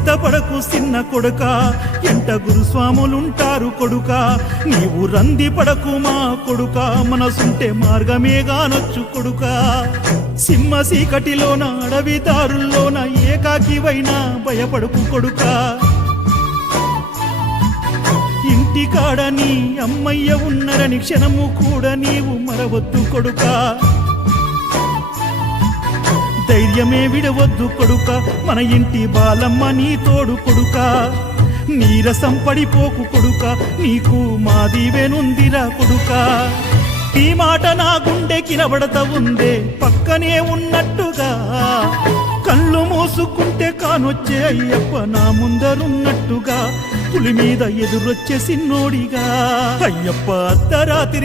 చింతపడకు చిన్న కొడుక, ఎంట గురుస్వాములుంటారు కొడుక. నీవు రంది పడకు మా కొడుక, మనసుంటే మార్గమే గానొచ్చు కొడుక. సింహ చీకటిలోన అడవి దారుల్లోన ఏకాకివైనా భయపడకు కొడుక. ఇంటికాడ నీ అమ్మయ్య ఉన్నరని క్షణము కూడా నీవు మరవద్దు కొడుక. ధైర్యమే విడవద్దు కొడుక, మన ఇంటి బాలమ్మ నీ తోడు కొడుక. నీరసం పడిపోకు కొడుక, నీకు మా దీవెనుందిరా కొడుక. ఈ మాట నా గుండె కినబడత ఉందే పక్కనే ఉన్నట్టుగా. కళ్ళు మూసుకుంటే కానొచ్చే అయ్యప్ప నా ముందరున్నట్టుగా. పులి మీద ఎదురొచ్చే సిన్నోడిగా అయ్యప్ప అర్ధరాత్రి